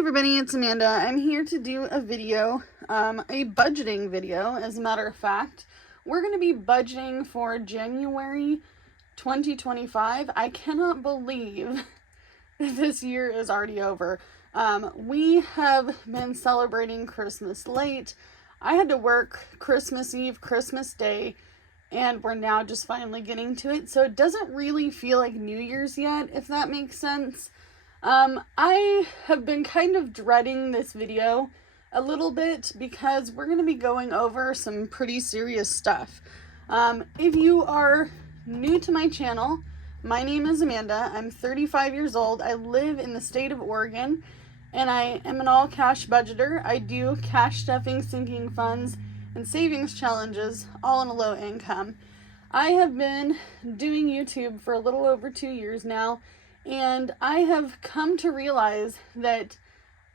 everybody, it's Amanda. I'm here to do a video, a budgeting video, as a matter of fact. We're going to be budgeting for January 2025. I cannot believe that this year is already over. We have been celebrating Christmas late. I had to work Christmas Eve, Christmas Day, and we're now just finally getting to it. So it doesn't really feel like New Year's yet, if that makes sense. I have been kind of dreading this video a little bit because we're going to be going over some pretty serious stuff. If you are new to my channel, my name is Amanda. I'm 35 years old. I live in the state of Oregon, and I am an all-cash budgeter. I do cash stuffing, sinking funds, and savings challenges, all on a low income. I have been doing YouTube for a little over 2 years now, and I have come to realize that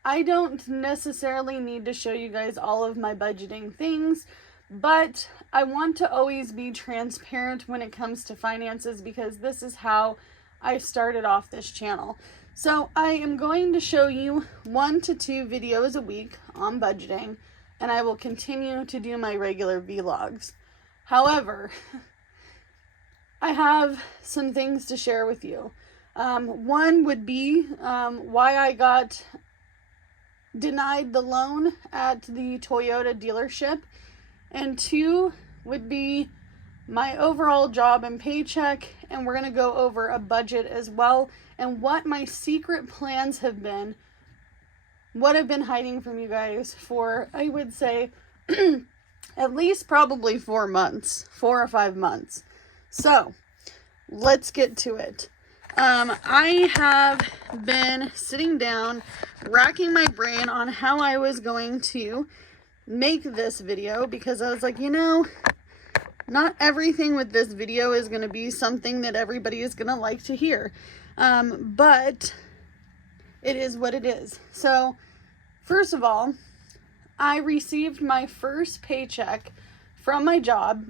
I don't necessarily need to show you guys all of my budgeting things, but I want to always be transparent when it comes to finances because this is how I started off this channel. So I am going to show you 1 to 2 videos a week on budgeting, and I will continue to do my regular vlogs. However, I have some things to share with you. One would be why I got denied the loan at the Toyota dealership, and 2 would be my overall job and paycheck, and we're going to go over a budget as well and what my secret plans have been, what I've been hiding from you guys for, I would say, at least probably 4 months, 4 or 5 months. So let's get to it. I have been sitting down, racking my brain on how I was going to make this video because I was like, not everything with this video is going to be something that everybody is going to like to hear. But it is what it is. So, first of all, I received my first paycheck from my job,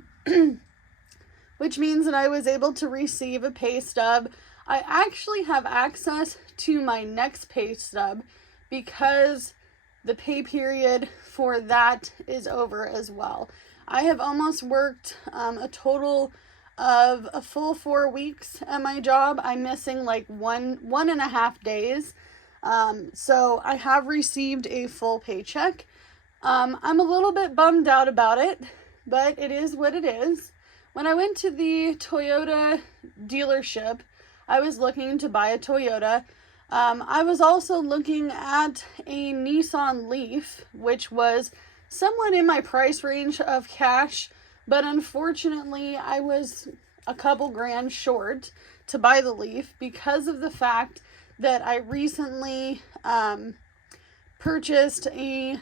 which means that I was able to receive a pay stub. I actually have access to my next pay stub because the pay period for that is over as well. I have almost worked a total of a full 4 weeks at my job. I'm missing like one and a half days. So I have received a full paycheck. I'm a little bit bummed out about it, but it is what it is. When I went to the Toyota dealership, I was looking to buy a Toyota. I was also looking at a Nissan Leaf, which was somewhat in my price range of cash, but unfortunately I was a couple grand short to buy the Leaf because of the fact that I recently purchased a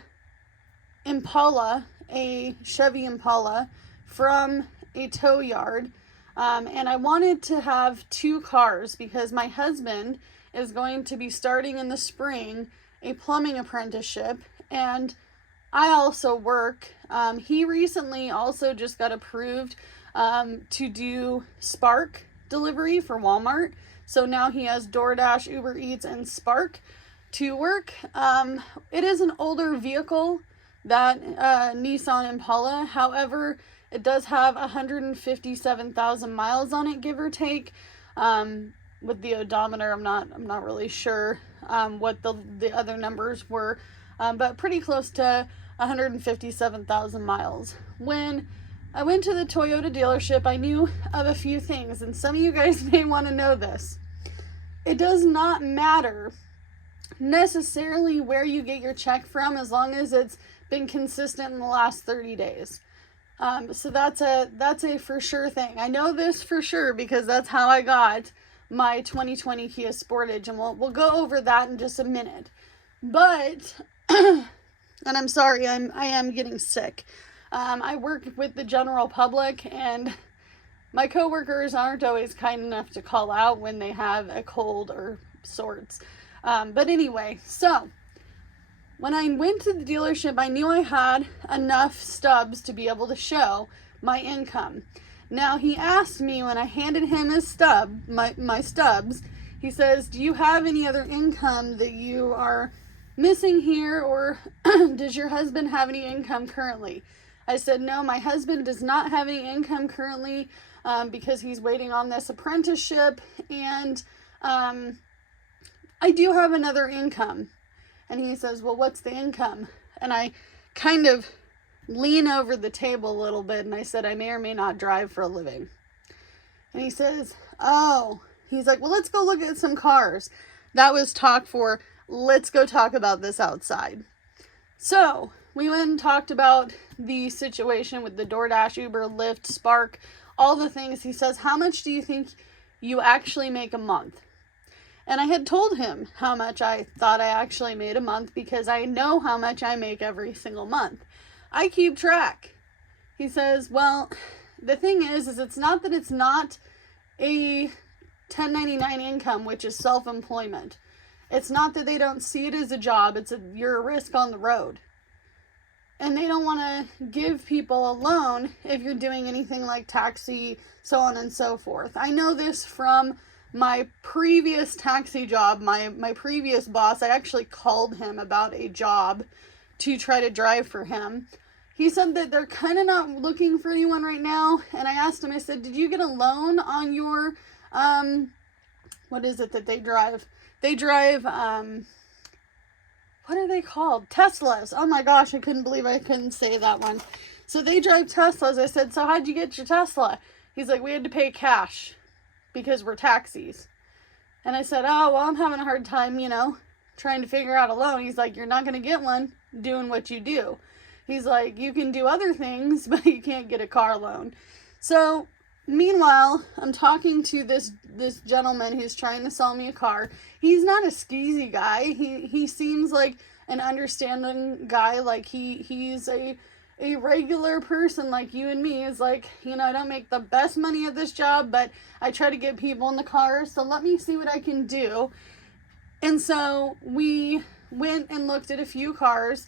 Impala, a Chevy Impala from a tow yard. And I wanted to have 2 cars because my husband is going to be starting in the spring a plumbing apprenticeship, and I also work. He recently also just got approved to do Spark delivery for Walmart. So now he has DoorDash, Uber Eats, and Spark to work. It is an older vehicle, that Nissan Impala. However, it does have 157,000 miles on it, give or take. With the odometer, I'm not really sure what the other numbers were, but pretty close to 157,000 miles. When I went to the Toyota dealership, I knew of a few things, and some of you guys may want to know this. It does not matter necessarily where you get your check from as long as it's been consistent in the last 30 days. So that's a for sure thing. I know this for sure because that's how I got my 2020 Kia Sportage, and we'll go over that in just a minute. But and I'm sorry, I am getting sick. I work with the general public, and my coworkers aren't always kind enough to call out when they have a cold or sorts. But anyway, so when I went to the dealership, I knew I had enough stubs to be able to show my income. Now, he asked me when I handed him his my stubs, he says, "Do you have any other income that you are missing here, or does your husband have any income currently? I said, no, my husband does not have any income currently because he's waiting on this apprenticeship, and I do have another income. And he says, well, what's the income? And I kind of lean over the table a little bit, and I said, I may or may not drive for a living. And he says, oh, he's like, well, let's go look at some cars. That was talk for, let's go talk about this outside. So we went and talked about the situation with the DoorDash, Uber, Lyft, Spark, all the things. He says, how much do you think you actually make a month? And I had told him how much I thought I actually made a month because I know how much I make every single month. I keep track. He says, well, the thing is it's not that it's not a 1099 income, which is self-employment. It's not that they don't see it as a job. You're a risk on the road. And they don't want to give people a loan if you're doing anything like taxi, so on and so forth. I know this from my previous taxi job, my previous boss. I actually called him about a job to try to drive for him. He said that they're kind of not looking for anyone right now. And I asked him, I said, did you get a loan on your, what is it that they drive? They drive, what are they called? Teslas. Oh my gosh, I couldn't believe I couldn't say that one. So they drive Teslas. I said, so how'd you get your Tesla? He's like, we had to pay cash because we're taxis. And I said, oh, well, I'm having a hard time, trying to figure out a loan. He's like, you're not going to get one doing what you do. He's like, you can do other things, but you can't get a car loan. So meanwhile, I'm talking to this gentleman who's trying to sell me a car. He's not a skeezy guy. He seems like an understanding guy. Like he's a regular person like you and me. Is like, I don't make the best money at this job, but I try to get people in the car. So let me see what I can do. And so we went and looked at a few cars.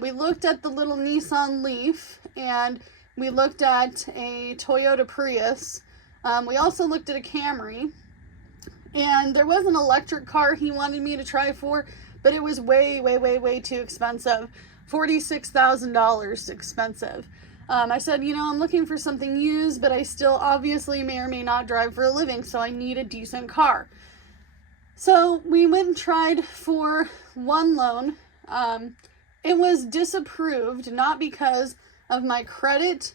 We looked at the little Nissan Leaf, and we looked at a Toyota Prius. We also looked at a Camry, and there was an electric car he wanted me to try for, but it was way, way, way, way too expensive. $46,000 expensive. I said, I'm looking for something used, but I still obviously may or may not drive for a living, so I need a decent car. So we went and tried for one loan. It was disapproved, not because of my credit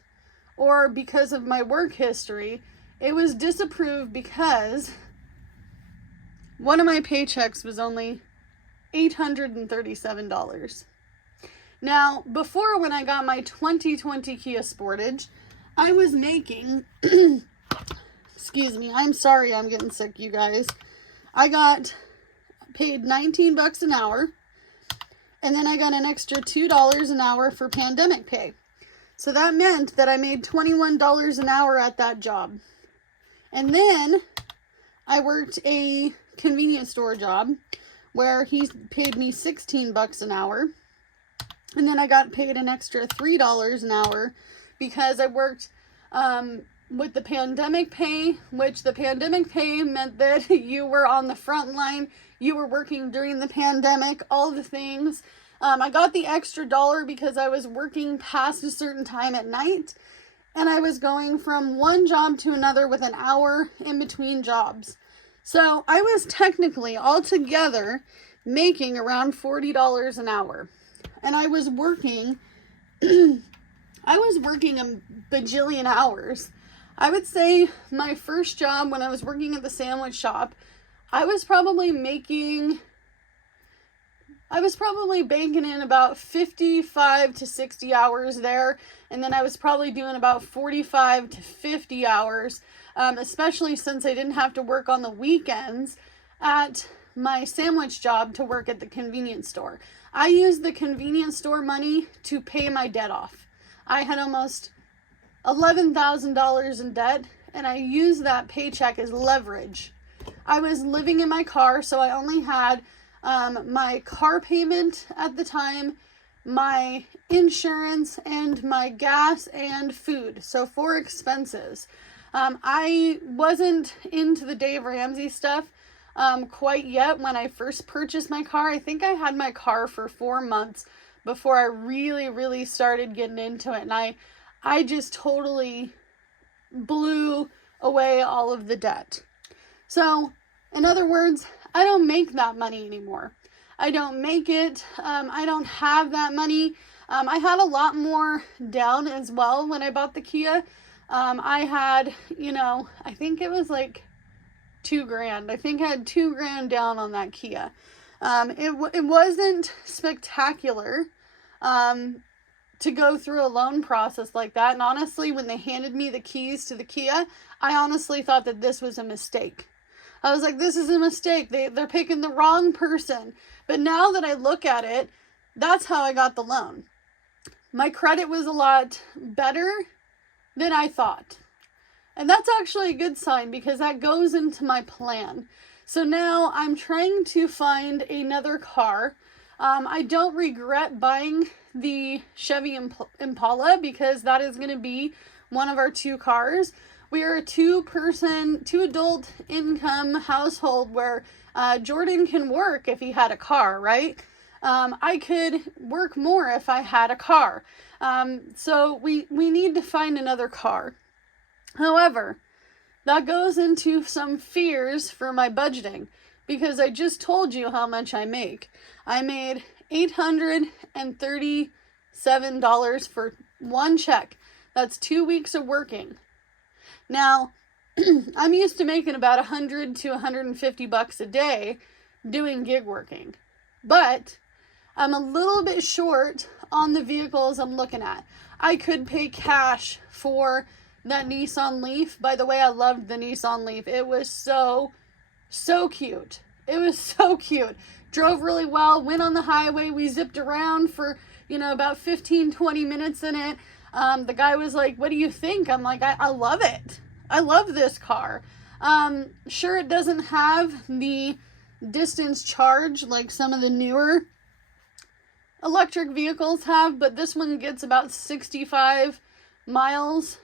or because of my work history. It was disapproved because one of my paychecks was only $837. Now, before, when I got my 2020 Kia Sportage, I was making, excuse me, I'm sorry I'm getting sick, you guys. I got paid $19 an hour, and then I got an extra $2 an hour for pandemic pay. So that meant that I made $21 an hour at that job. And then I worked a convenience store job where he paid me $16 an hour. And then I got paid an extra $3 an hour because I worked with the pandemic pay, which the pandemic pay meant that you were on the front line, you were working during the pandemic, all the things. I got the extra dollar because I was working past a certain time at night, and I was going from one job to another with an hour in between jobs. So I was technically altogether making around $40 an hour. And I was working a bajillion hours. I would say my first job when I was working at the sandwich shop, I was probably banking in about 55 to 60 hours there. And then I was probably doing about 45 to 50 hours, especially since I didn't have to work on the weekends at my sandwich job to work at the convenience store. I used the convenience store money to pay my debt off. I had almost $11,000 in debt, and I used that paycheck as leverage. I was living in my car, so I only had my car payment at the time, my insurance, and my gas and food. So 4 expenses. I wasn't into the Dave Ramsey stuff. quite yet when I first purchased my car. I think I had my car for 4 months before I really started getting into it. And I just totally blew away all of the debt. So, in other words, I don't make that money anymore. I don't make it. I don't have that money. I had a lot more down as well when I bought the Kia. I had, I think it was like $2,000. I think I had $2,000 down on that Kia. It wasn't spectacular to go through a loan process like that. And honestly, when they handed me the keys to the Kia, I honestly thought that this was a mistake. I was like, this is a mistake. They're picking the wrong person. But now that I look at it, that's how I got the loan. My credit was a lot better than I thought. And that's actually a good sign because that goes into my plan. So now I'm trying to find another car. I don't regret buying the Chevy Impala because that is going to be one of our 2 cars. We are a 2-adult income household where Jordan can work if he had a car, right? I could work more if I had a car. So we need to find another car. However, that goes into some fears for my budgeting because I just told you how much I make. I made $837 for one check. That's 2 weeks of working. Now, I'm used to making about $100 to $150 a day doing gig working, but I'm a little bit short on the vehicles I'm looking at. I could pay cash for that Nissan Leaf. By the way, I loved the Nissan Leaf. It was so cute. It was so cute. Drove really well, went on the highway. We zipped around for, about 15-20 minutes in it. The guy was like, what do you think? I'm like, I love it. I love this car. Sure, it doesn't have the distance charge like some of the newer electric vehicles have, but this one gets about 65 miles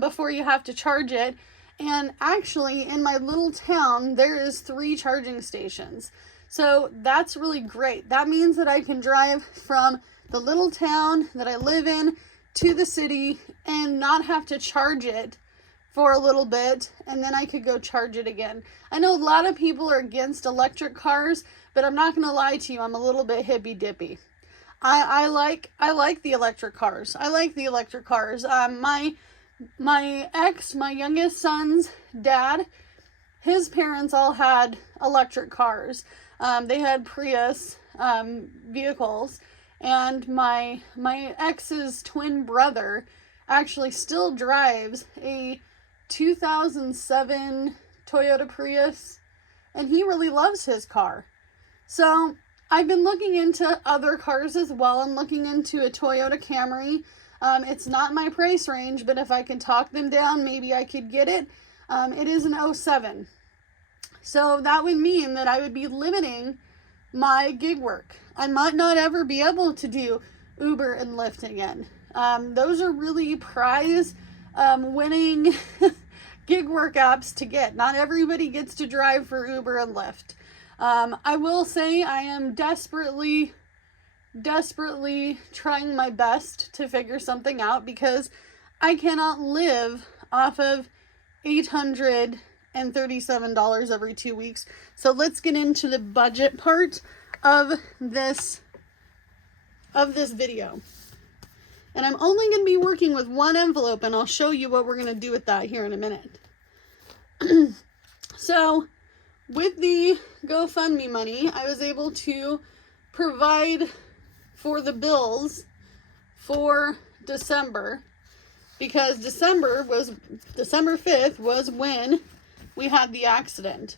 before you have to charge it. And actually, in my little town, there is 3 charging stations. So that's really great. That means that I can drive from the little town that I live in to the city and not have to charge it for a little bit, and then I could go charge it again. I know a lot of people are against electric cars, but I'm not going to lie to you, I'm a little bit hippy dippy. I like the electric cars. I like the electric cars. My youngest son's dad, his parents all had electric cars. They had Prius vehicles, and my ex's twin brother actually still drives a 2007 Toyota Prius, and he really loves his car. So I've been looking into other cars as well. I'm looking into a Toyota Camry. It's not my price range, but if I can talk them down, maybe I could get it. It is an 07. So that would mean that I would be limiting my gig work. I might not ever be able to do Uber and Lyft again. Those are really prize winning gig work apps to get. Not everybody gets to drive for Uber and Lyft. I will say I am desperately trying my best to figure something out because I cannot live off of $837 every 2 weeks. So let's get into the budget part of this video. And I'm only going to be working with one envelope, and I'll show you what we're going to do with that here in a minute. So with the GoFundMe money, I was able to provide for the bills for December, because December 5th was when we had the accident.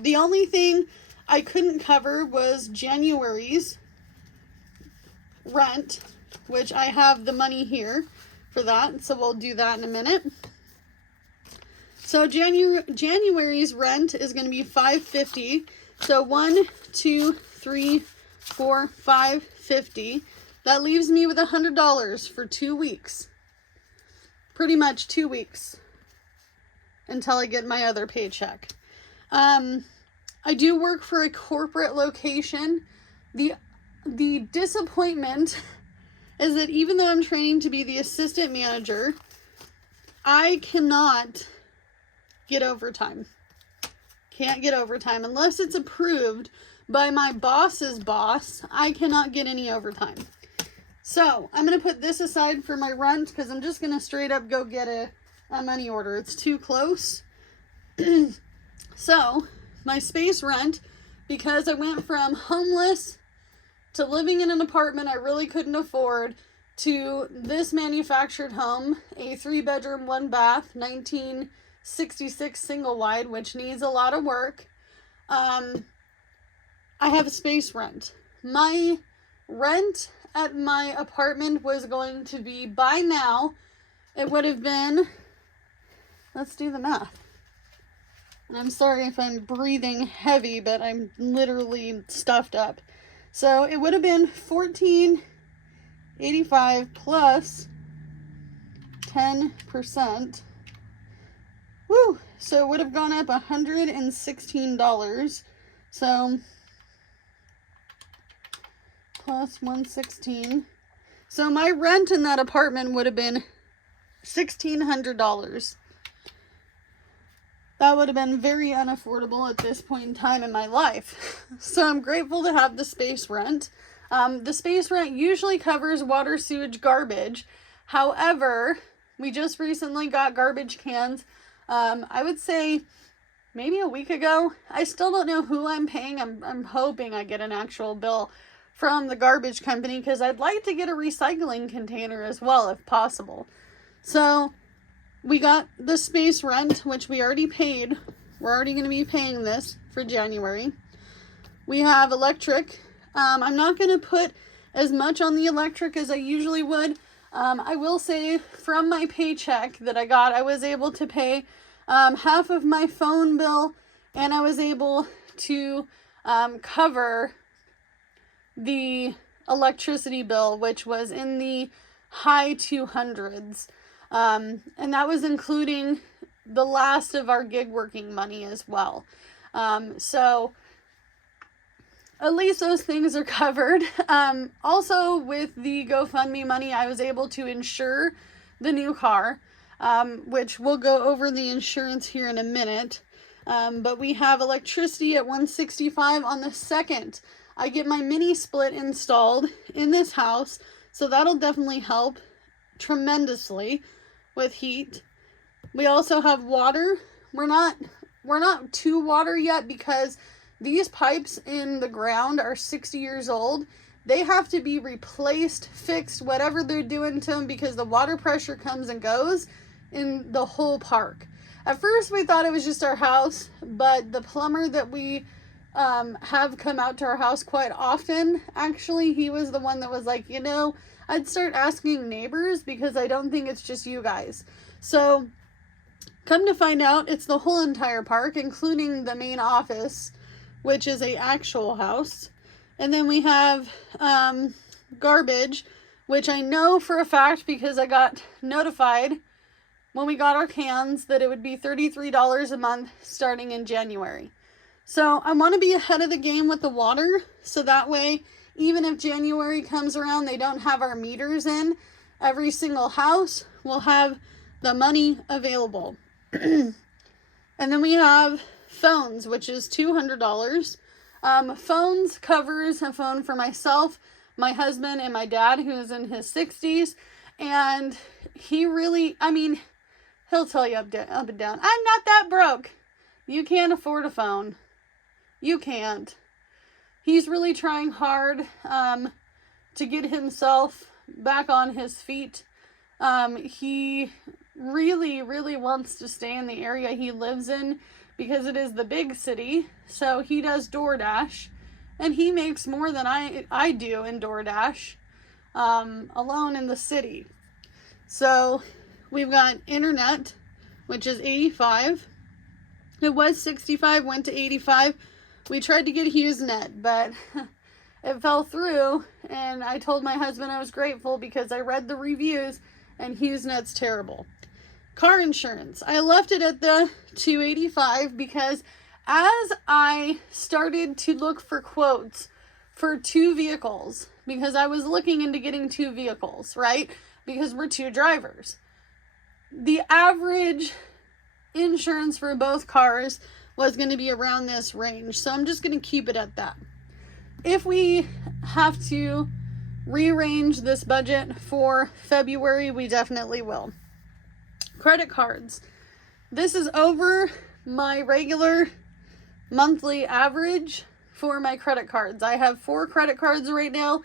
The only thing I couldn't cover was January's rent, which I have the money here for that, so we'll do that in a minute. So January's rent is going to be $550. So 1, 2, 3, 4, $550. That leaves me with $100 for 2 weeks. Pretty much 2 weeks until I get my other paycheck. I do work for a corporate location. The disappointment is that even though I'm training to be the assistant manager, I cannot get overtime. Can't get overtime unless it's approved by my boss's boss. I cannot get any overtime. So I'm going to put this aside for my rent because I'm just going to straight up go get a money order. It's too close. So my space rent, because I went from homeless to living in an apartment I really couldn't afford to this manufactured home, a 3-bedroom, 1-bath, 1966 single wide, which needs a lot of work. I have a space rent. My rent at my apartment was going to be, by now, it would have been, let's do the math. And I'm sorry if I'm breathing heavy, but I'm literally stuffed up. So it would have been $14.85 plus 10%. Woo! So it would have gone up $116. So plus 116. So my rent in that apartment would have been $1,600. That would have been very unaffordable at this point in time in my life. So I'm grateful to have the space rent. The space rent usually covers water, sewage, garbage. However, we just recently got garbage cans. I would say maybe a week ago. I still don't know who I'm paying. I'm hoping I get an actual bill from the garbage company because I'd like to get a recycling container as well if possible. So we got the space rent, which we already paid. We're already going to be paying this for January. We have electric. I'm not going to put as much on the electric as I usually would. I will say from my paycheck that I got, I was able to pay half of my phone bill, and I was able to cover the electricity bill, which was in the high 200s. And that was including the last of our gig working money as well. So at least those things are covered. Also with the GoFundMe money, I was able to insure the new car, which we'll go over the insurance here in a minute. But we have electricity at $165 on the 2nd. I get my mini split installed in this house, so that'll definitely help tremendously with heat. We also have water. We're not to water yet because these pipes in the ground are 60 years old. They have to be replaced, fixed, whatever they're doing to them, because the water pressure comes and goes in the whole park. At first we thought it was just our house, but the plumber that we have come out to our house quite often, actually, he was the one that was like, you know, I'd start asking neighbors because I don't think it's just you guys. So come to find out, it's the whole entire park, including the main office, which is a actual house. And then we have garbage, which I know for a fact because I got notified when we got our cans that it would be $33 a month starting in January. So I want to be ahead of the game with the water, so that way, even if January comes around, they don't have our meters in. Every single house will have the money available. And then we have phones, which is $200. Phones covers a phone for myself, my husband, and my dad, who is in his 60s. And he really, I mean, he'll tell you up and down, I'm not that broke. You can't afford a phone. You can't. He's really trying hard to get himself back on his feet. He really, really wants to stay in the area he lives in because it is the big city. So he does DoorDash, and he makes more than I do in DoorDash alone in the city. So we've got internet, which is $85. It was $65, went to $85. We tried to get HughesNet, but it fell through, and I told my husband I was grateful because I read the reviews, and HughesNet's terrible. Car insurance. I left it at the $285 because as I started to look for quotes for 2 vehicles, because I was looking into getting 2 vehicles, right? Because we're 2 drivers. The average insurance for both cars was going to be around this range. So I'm just going to keep it at that. If we have to rearrange this budget for February, we definitely will. Credit cards. This is over my regular monthly average for my credit cards. I have 4 credit cards right now.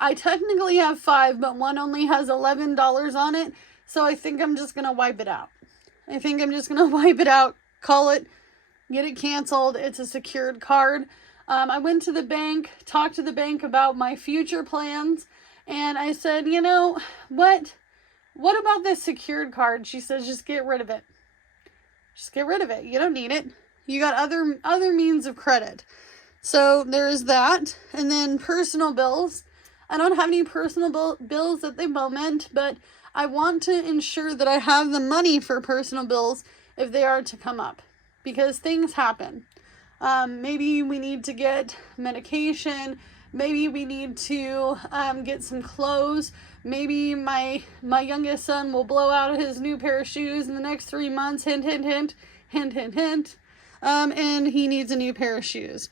I technically have 5, but one only has $11 on it. So I think I'm just going to wipe it out. Call it, get it canceled. It's a secured card. I went to the bank, talked to the bank about my future plans, and I said, you know, what about this secured card? She says, just get rid of it. Just get rid of it. You don't need it. You got other means of credit. So there's that. And then personal bills. I don't have any personal bills at the moment, but I want to ensure that I have the money for personal bills if they are to come up, because things happen. Maybe we need to get medication. Maybe we need to get some clothes. Maybe my youngest son will blow out his new pair of shoes in the next 3 months. Hint, hint, hint, hint, hint, hint. And he needs a new pair of shoes.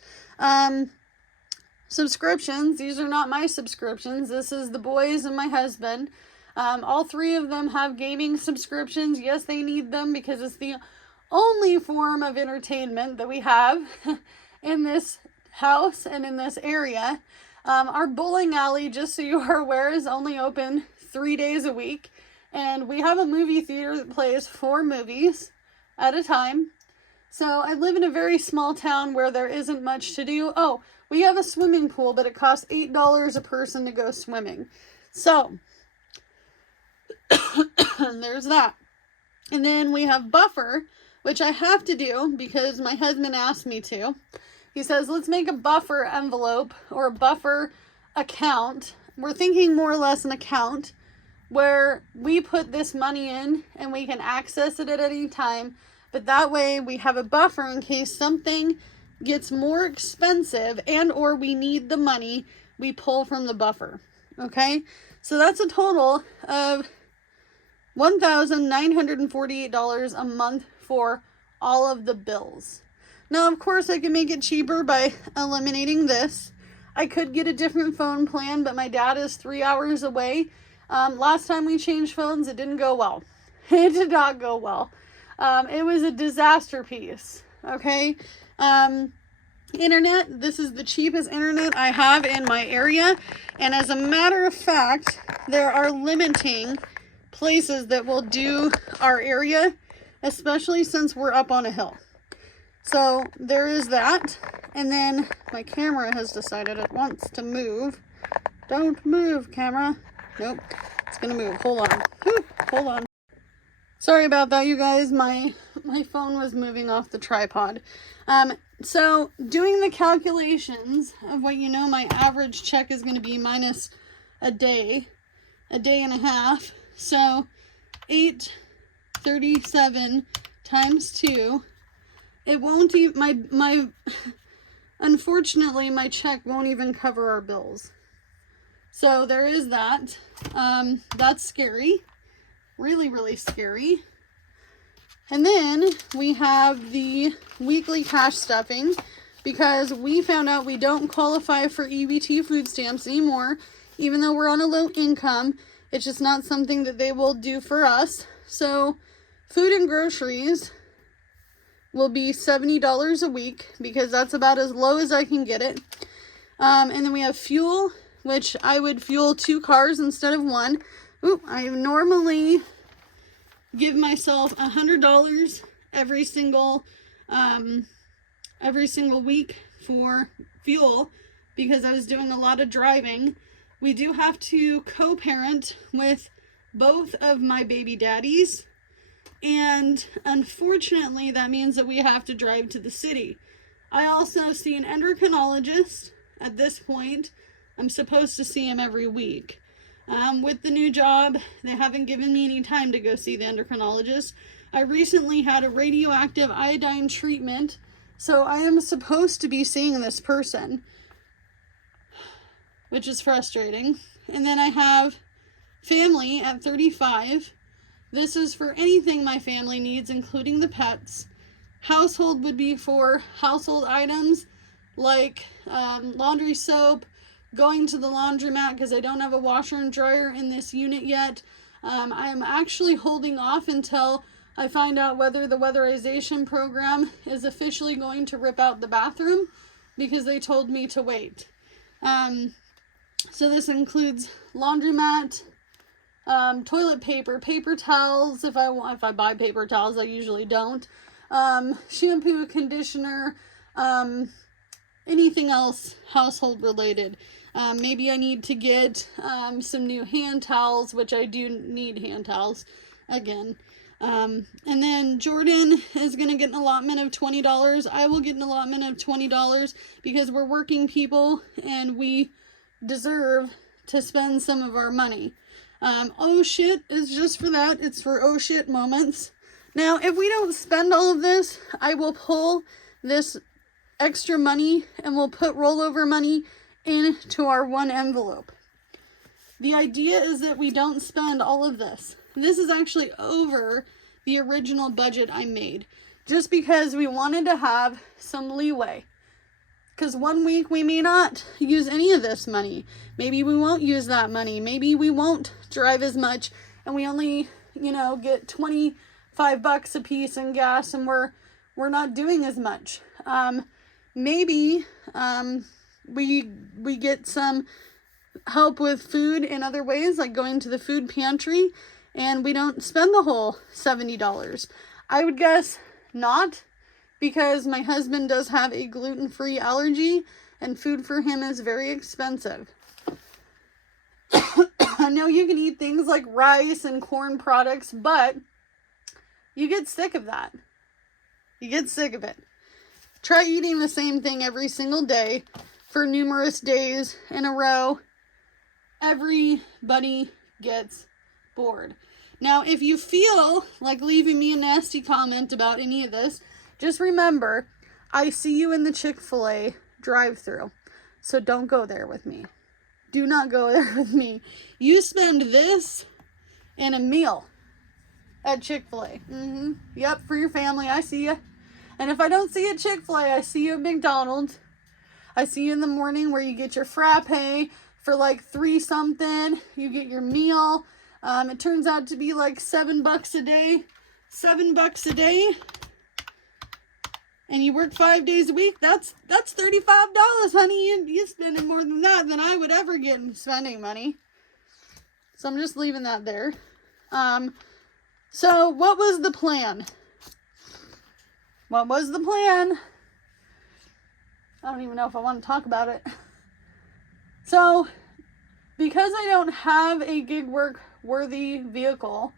Subscriptions. These are not my subscriptions. This is the boys and my husband. All 3 of them have gaming subscriptions. Yes, they need them because it's the only form of entertainment that we have in this house and in this area. Our bowling alley, just so you are aware, is only open 3 days a week. And we have a movie theater that plays 4 movies at a time. So I live in a very small town where there isn't much to do. Oh, we have a swimming pool, but it costs $8 a person to go swimming. So there's that. And then we have buffer, which I have to do because my husband asked me to. He says, let's make a buffer envelope or a buffer account. We're thinking more or less an account where we put this money in and we can access it at any time. But that way we have a buffer in case something gets more expensive and or we need the money, we pull from the buffer. Okay? So that's a total of $1,948 a month for all of the bills. Now, of course, I can make it cheaper by eliminating this. I could get a different phone plan, but my dad is 3 hours away. Last time we changed phones, it didn't go well. It did not go well. It was a disaster piece. Okay? Internet. This is the cheapest internet I have in my area. And as a matter of fact, there are limiting places that will do our area, especially since we're up on a hill. So there is that. And then my camera has decided it wants to move. Don't move, camera. Nope, it's gonna move. Hold on. Whew, hold on. Sorry about that, you guys. My phone was moving off the tripod. So doing the calculations of what my average check is going to be minus a day and a half. So 837 times 2. It won't even, unfortunately, my check won't even cover our bills. So there is that. That's scary. Really, really scary. And then we have the weekly cash stuffing because we found out we don't qualify for EBT food stamps anymore, even though we're on a low income. It's just not something that they will do for us. So food and groceries will be $70 a week because that's about as low as I can get it. And then we have fuel, which I would fuel 2 cars instead of 1. Oop, I normally give myself $100 every single week for fuel because I was doing a lot of driving. We do have to co-parent with both of my baby daddies, and unfortunately that means that we have to drive to the city. I also see an endocrinologist. At this point, I'm supposed to see him every week. With the new job, they haven't given me any time to go see the endocrinologist. I recently had a radioactive iodine treatment So I am supposed to be seeing this person, which is frustrating. And then I have family at 35. This is for anything my family needs, including the pets. Household would be for household items like laundry soap, going to the laundromat because I don't have a washer and dryer in this unit yet. I am actually holding off until I find out whether the weatherization program is officially going to rip out the bathroom, because they told me to wait. So this includes laundromat, toilet paper, paper towels if I buy paper towels. I usually don't. Shampoo, conditioner, anything else household related. Maybe I need to get some new hand towels, which I do need hand towels again. And then Jordan is going to get an allotment of $20. I will get an allotment of $20 because we're working people and we deserve to spend some of our money. Oh shit is just for that. It's for oh shit moments. Now, if we don't spend all of this, I will pull this extra money and we'll put rollover money into our one envelope. The idea is that we don't spend all of this. This is actually over the original budget I made, just because we wanted to have some leeway. Because one week we may not use any of this money. Maybe we won't use that money. Maybe we won't drive as much and we only, get $25 a piece in gas and we're not doing as much. Maybe we get some help with food in other ways, like going to the food pantry, and we don't spend the whole $70. I would guess not, because my husband does have a gluten-free allergy and food for him is very expensive. I know you can eat things like rice and corn products, but you get sick of that. You get sick of it. Try eating the same thing every single day for numerous days in a row. Everybody gets bored. Now, if you feel like leaving me a nasty comment about any of this, just remember, I see you in the Chick-fil-A drive-thru, so don't go there with me. Do not go there with me. You spend this in a meal at Chick-fil-A. Yep, for your family, I see you. And if I don't see you at Chick-fil-A, I see you at McDonald's. I see you in the morning where you get your frappe for like $3 something. You get your meal. It turns out to be like $7 a day. $7 a day. And you work 5 days a week. That's $35, honey. You're spending more than that than I would ever get in spending money. So I'm just leaving that there. So what was the plan? What was the plan? I don't even know if I want to talk about it. So, because I don't have a gig work worthy vehicle,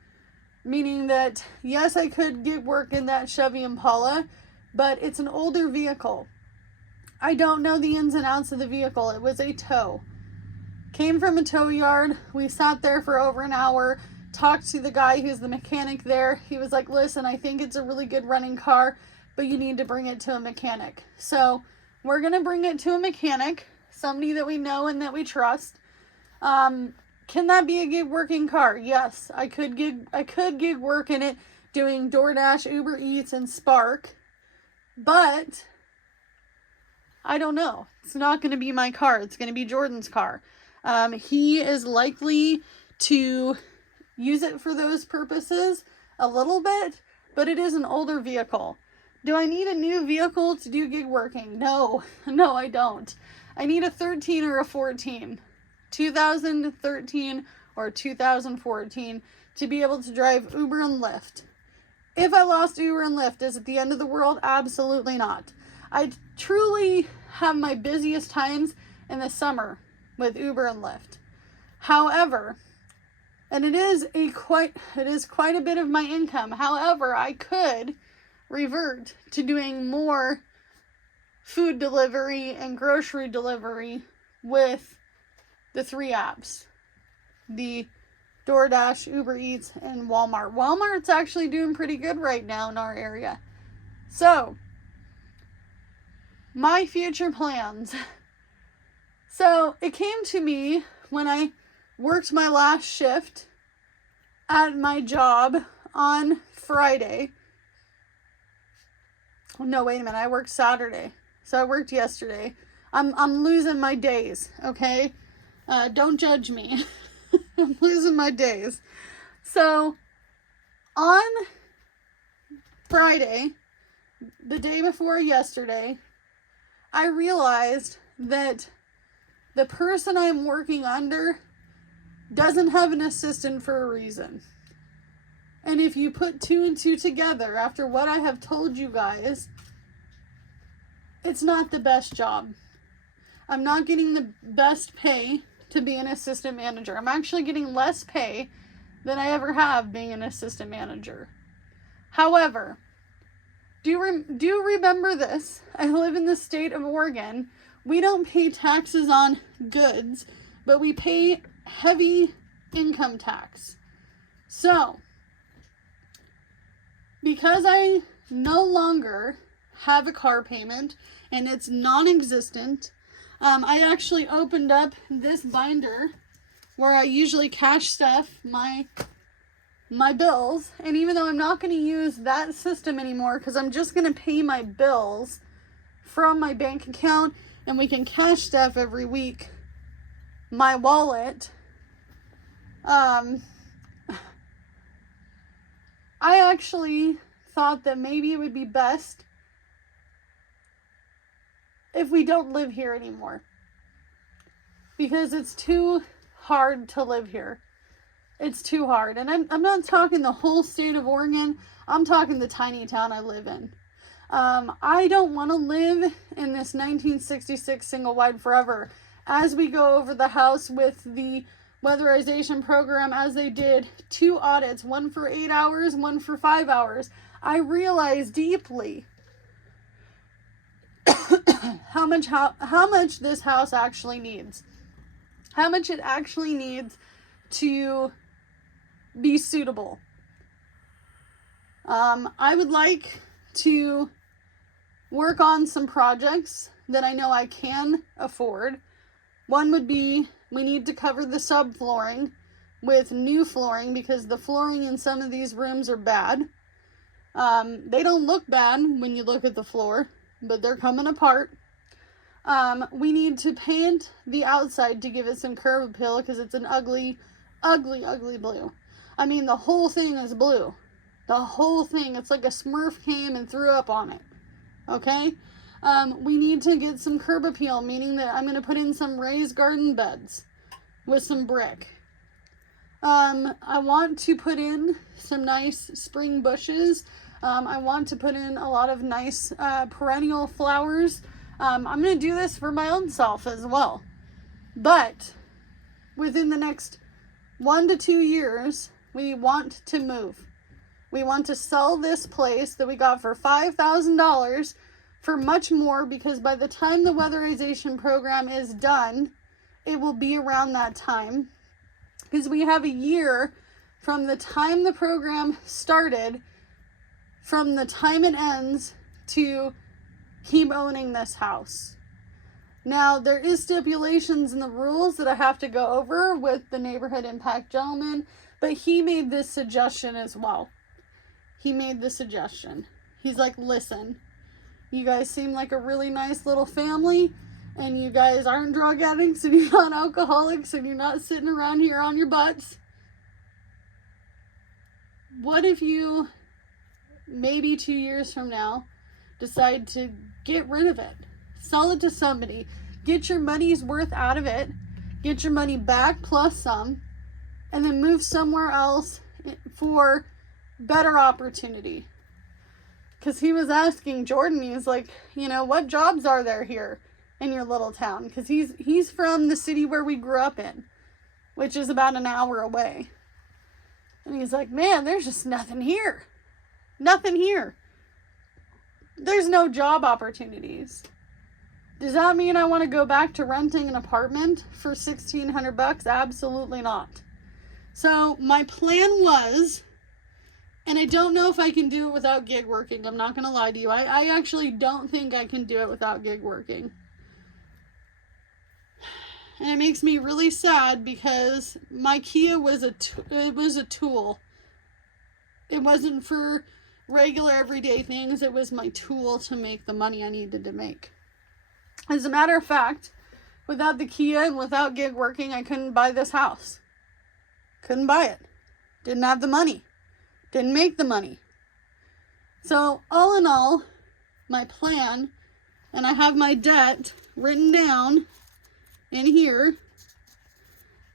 meaning that, yes, I could gig work in that Chevy Impala, but it's an older vehicle. I don't know the ins and outs of the vehicle. It was a tow. Came from a tow yard. We sat there for over an hour, talked to the guy who's the mechanic there. He was like, listen, I think it's a really good running car, but you need to bring it to a mechanic. So we're going to bring it to a mechanic, somebody that we know and that we trust. Can that be a gig working car? Yes, I could gig work in it doing DoorDash, Uber Eats, and Spark, but I don't know. It's not going to be my car. It's going to be Jordan's car. He is likely to use it for those purposes a little bit, but it is an older vehicle. Do I need a new vehicle to do gig working? No, I don't. I need a 13 or a 14, 2013 or 2014 to be able to drive Uber and Lyft. If I lost Uber and Lyft, is it the end of the world? Absolutely not. I truly have my busiest times in the summer with Uber and Lyft. However, and it is quite a bit of my income. However, I could revert to doing more food delivery and grocery delivery with the 3 apps. The DoorDash, Uber Eats, and Walmart. Walmart's actually doing pretty good right now in our area. So, my future plans. So it came to me when I worked my last shift at my job on Friday. No, wait a minute. I worked Saturday. So I worked yesterday. I'm losing my days, okay? Don't judge me. I'm losing my days. So on Friday, the day before yesterday, I realized that the person I'm working under doesn't have an assistant for a reason. And if you put 2 and 2 together after what I have told you guys, it's not the best job. I'm not getting the best pay to be an assistant manager. I'm actually getting less pay than I ever have being an assistant manager. However, do remember this. I live in the state of Oregon. We don't pay taxes on goods, but we pay heavy income tax. So, because I no longer have a car payment and it's non-existent, I actually opened up this binder where I usually cash stuff my bills, and even though I'm not going to use that system anymore because I'm just going to pay my bills from my bank account and we can cash stuff every week, my wallet, I actually thought that maybe it would be best if we don't live here anymore, because it's too hard to live here. It's too hard. And I'm not talking the whole state of Oregon. I'm talking the tiny town I live in. I don't want to live in this 1966 single wide forever. As we go over the house with the weatherization program, as they did 2 audits, one for 8 hours, one for 5 hours, I realized deeply how much this house actually needs. How much it actually needs to be suitable. I would like to work on some projects that I know I can afford. One would be, we need to cover the subflooring with new flooring because the flooring in some of these rooms are bad. They don't look bad when you look at the floor, but they're coming apart. We need to paint the outside to give it some curb appeal because it's an ugly, ugly, ugly blue. I mean, the whole thing is blue. The whole thing. It's like a Smurf came and threw up on it. Okay? We need to get some curb appeal, meaning that I'm going to put in some raised garden beds with some brick. I want to put in some nice spring bushes. I want to put in a lot of nice perennial flowers. I'm going to do this for my own self as well. But within the next 1 to 2 years, we want to move. We want to sell this place that we got for $5,000 for much more, because by the time the weatherization program is done, it will be around that time. Because we have a year from the time the program started, from the time it ends, to keep owning this house. Now, there is stipulations in the rules that I have to go over with the neighborhood impact gentleman, but he made this suggestion as well. He made the suggestion. He's like, listen, you guys seem like a really nice little family, and you guys aren't drug addicts, and you're not alcoholics, and you're not sitting around here on your butts. What if you, maybe 2 years from now, decide to get rid of it? Sell it to somebody. Get your money's worth out of it. Get your money back plus some. And then move somewhere else for better opportunity. Because he was asking Jordan, he's like, you know, what jobs are there here in your little town? Because he's from the city where we grew up in, which is about an hour away. And he's like, man, there's just nothing here. Nothing here. There's no job opportunities. Does that mean I want to go back to renting an apartment for $1,600? Absolutely not. So my plan was, And I don't know if I can do it without gig working. I'm not going to lie to you. I actually don't think I can do it without gig working. And it makes me really sad because my Kia was a tool. It wasn't for regular everyday things. It was my tool to make the money I needed to make. As a matter of fact, without the Kia and without gig working, I couldn't buy this house. Couldn't buy it. Didn't have the money. Didn't make the money. So all in all, my plan, and I have my debt written down in here,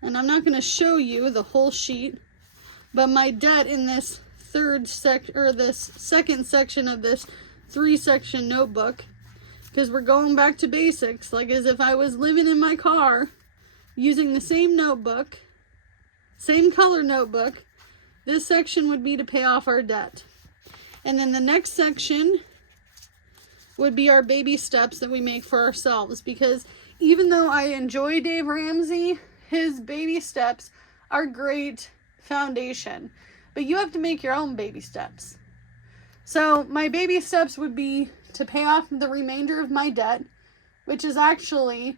and I'm not going to show you the whole sheet, but my debt in this second section of this 3-section notebook, because we're going back to basics, like as if I was living in my car using the same notebook, same color notebook. This section would be to pay off our debt. And then the next section would be our baby steps that we make for ourselves, because even though I enjoy Dave Ramsey, his baby steps are great foundation, but you have to make your own baby steps. So my baby steps would be to pay off the remainder of my debt, which is actually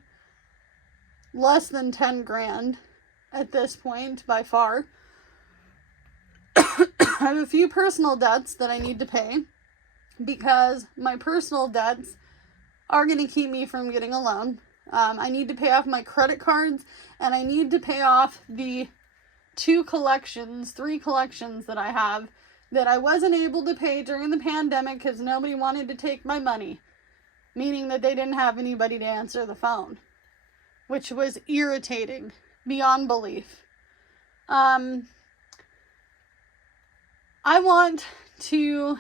less than 10 grand at this point by far. I have a few personal debts that I need to pay because my personal debts are going to keep me from getting a loan. I need to pay off my credit cards, and I need to pay off the 3 collections that I have that I wasn't able to pay during the pandemic because nobody wanted to take my money, meaning that they didn't have anybody to answer the phone, which was irritating beyond belief. I want to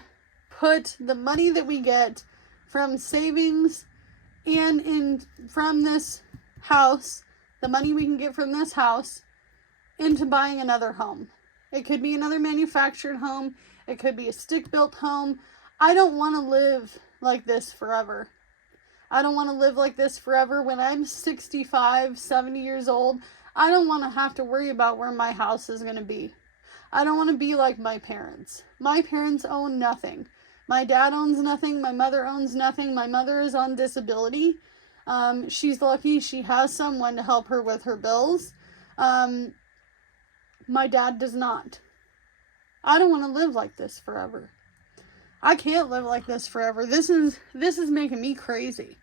put the money that we get from savings and from this house, the money we can get from this house, into buying another home. It could be another manufactured home. It could be a stick-built home. I don't want to live like this forever. I don't want to live like this forever. When I'm 65, 70 years old, I don't want to have to worry about where my house is going to be. I don't want to be like my parents. My parents own nothing. My dad owns nothing. My mother owns nothing. My mother is on disability. She's lucky she has someone to help her with her bills. My dad does not. I don't want to live like this forever. I can't live like this forever. This is making me crazy.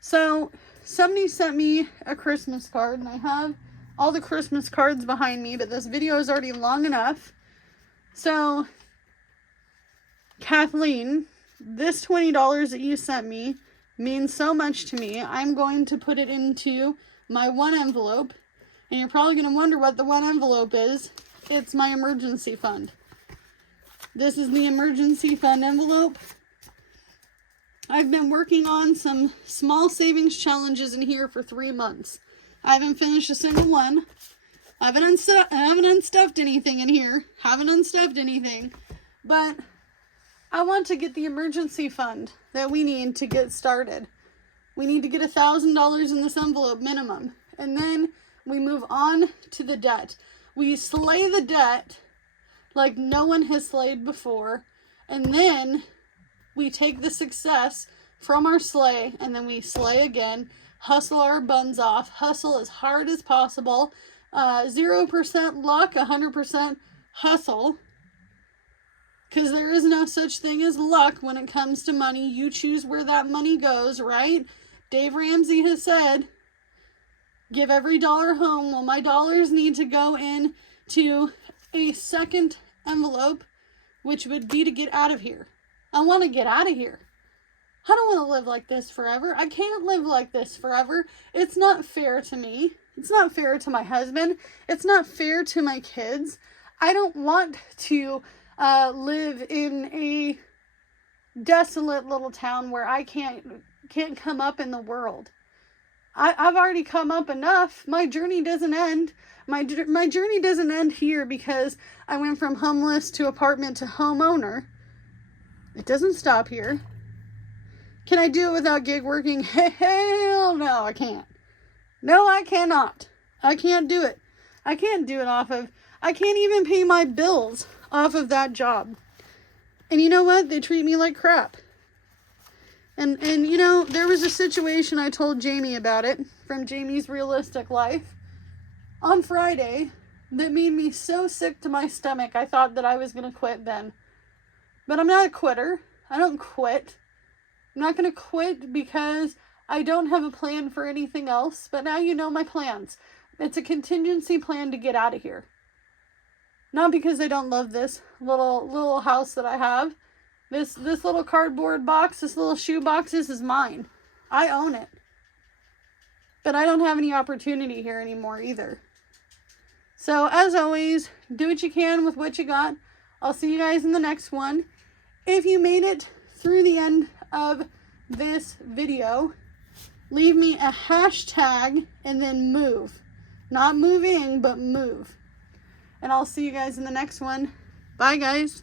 So somebody sent me a Christmas card, and I have all the Christmas cards behind me, but this video is already long enough. So Kathleen, this $20 that you sent me means so much to me. I'm going to put it into my one envelope, and you're probably going to wonder what the one envelope is. It's my emergency fund. This is the emergency fund envelope. I've been working on some small savings challenges in here for 3 months. I haven't finished a single one. I haven't unstuffed anything in here. Haven't unstuffed anything. But I want to get the emergency fund that we need to get started. We need to get $1,000 in this envelope minimum. And then we move on to the debt. We slay the debt like no one has slayed before. And then we take the success from our slay, and then we slay again. Hustle our buns off. Hustle as hard as possible. 0% luck, 100% hustle. Because there is no such thing as luck when it comes to money. You choose where that money goes, right? Dave Ramsey has said, give every dollar home. Well, my dollars need to go into a second envelope, which would be to get out of here. I want to get out of here. I don't want to live like this forever. I can't live like this forever. It's not fair to me. It's not fair to my husband. It's not fair to my kids. I don't want to live in a desolate little town where I can't come up in the world. I've already come up enough. My journey doesn't end. My journey doesn't end here because I went from homeless to apartment to homeowner. It doesn't stop here. Can I do it without gig working? Hell no, I can't. No, I cannot. I can't do it. I can't do it I can't even pay my bills off of that job. And you know what? They treat me like crap. And you know, there was a situation I told Jamie about it from Jamie's Realistic Life on Friday that made me so sick to my stomach. I thought that I was going to quit then. But I'm not a quitter. I don't quit. I'm not going to quit because I don't have a plan for anything else. But now you know my plans. It's a contingency plan to get out of here. Not because I don't love this little house that I have. This little cardboard box, this little shoe box, this is mine. I own it. But I don't have any opportunity here anymore either. So as always, do what you can with what you got. I'll see you guys in the next one. If you made it through the end of this video, leave me a hashtag and then move. Not moving, but move. And I'll see you guys in the next one. Bye, guys.